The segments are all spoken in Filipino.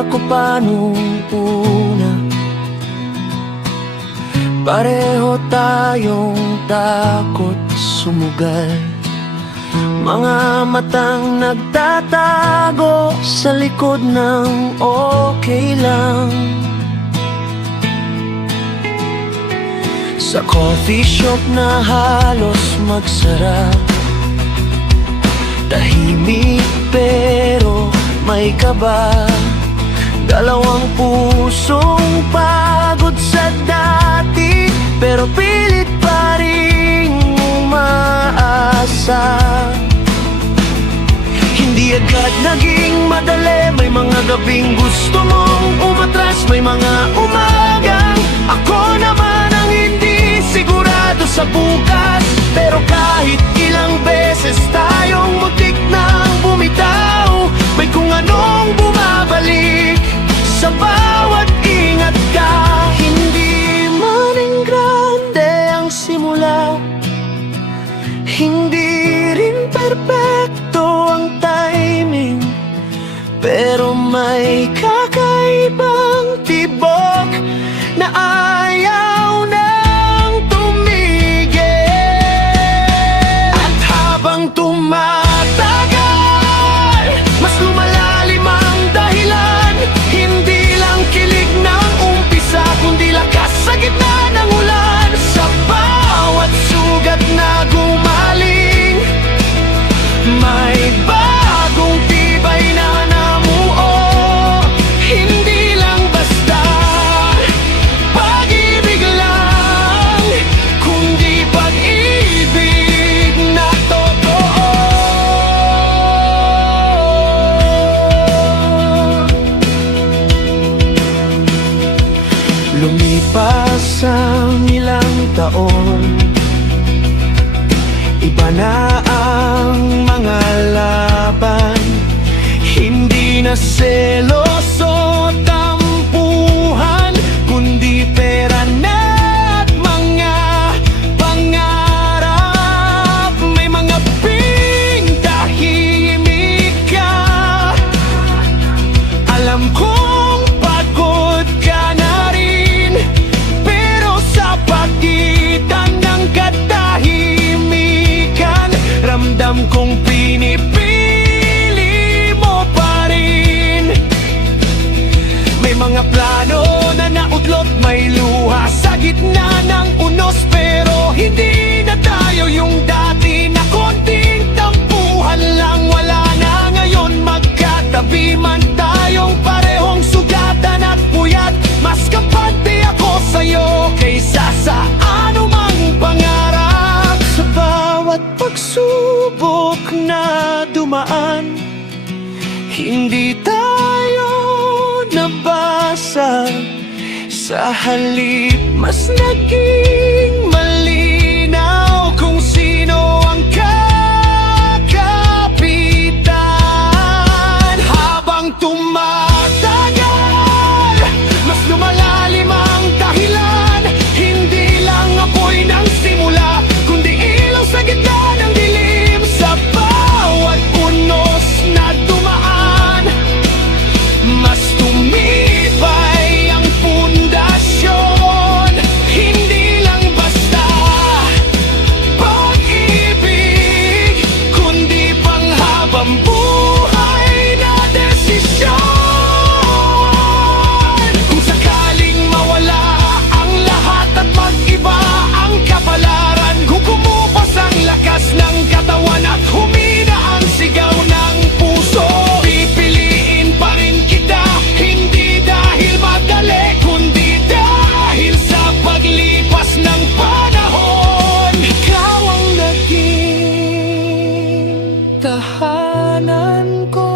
Naalala ko pa nung una, pareho tayong takot sumugal. Mga matang nagtatago sa likod ng okay lang. Sa coffee shop na halos magsara, tahimik pero may kaba. Dalawang pusong pagod sa dati, pero pilit pa rin umaasa. Hindi agad naging madali, may mga gabing gusto mong umatras, may mga umagang ako naman ang hindi sigurado sa bukas. Pero kahit ilang beses tayong muntik nang bumitaw, may kung anong bumabalik sa bawat ingat ka. Hindi maring grande ang simula, hindi rin perpekto ang timing, pero may kakaibang tibok na ayaw nang tumigil. At habang tumatagal, mas lumalalim ang dahilan. Hindi lang kilig ng umpisa, kundi lakas sa gitna ng ulan. Sa bawat sugat na gumaling, may bagong tibay na namuo. Hindi lang basta pag-ibig lang, kundi pag-ibig na totoo. Lumipas ang ilang taon, iba na ang mga laban. Hindi na seloso tampuhan, kundi pera na at mga pangarap. May mga tahimik ka, alam kong pagod ka na rin, pero sa pagitan ng katahimikan, ramdam kong pinipili mo pa rin. May mga plano na naudlot, may luha sa gitna ng unos, pero hindi na tayo yung dati na konting tampuhan lang. Wala na ngayon, magkatabi man tayong parehong sugatan at puyat. Mas kampante ako sa'yo kaysa sa anumang pangarap. Sa bawat pagsubok na dumaan, hindi tayo nabasa. Sa halip, mas naging malinaw kung sino ang kakapitan. Habang tumatagal, mas lumalalim ang dahilan. Hindi lang apoy ng simula, kundi ilaw sa gitna ng dilim. Sa bawat unos na dumaan, mas tumibay ang pundasyon. Hindi lang basta pag-ibig, kundi panghabang buhay na desisyon. Kung sakaling mawala ang lahat at mag-iba ang kapalaran, kung kumupas ang lakas ng katawan at humina ang sigaw ng puso, pipiliin pa rin kita. Hindi dahil madali, kundi dahil sa paglipas ng panahon. Ikaw ang naging tahanan ko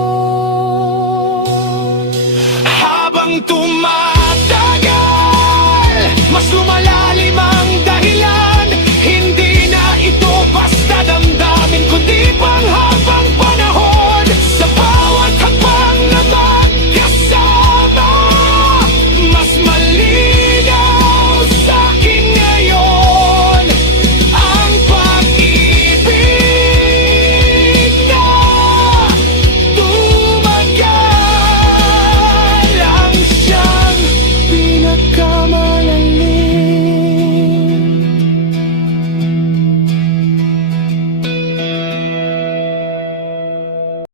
habang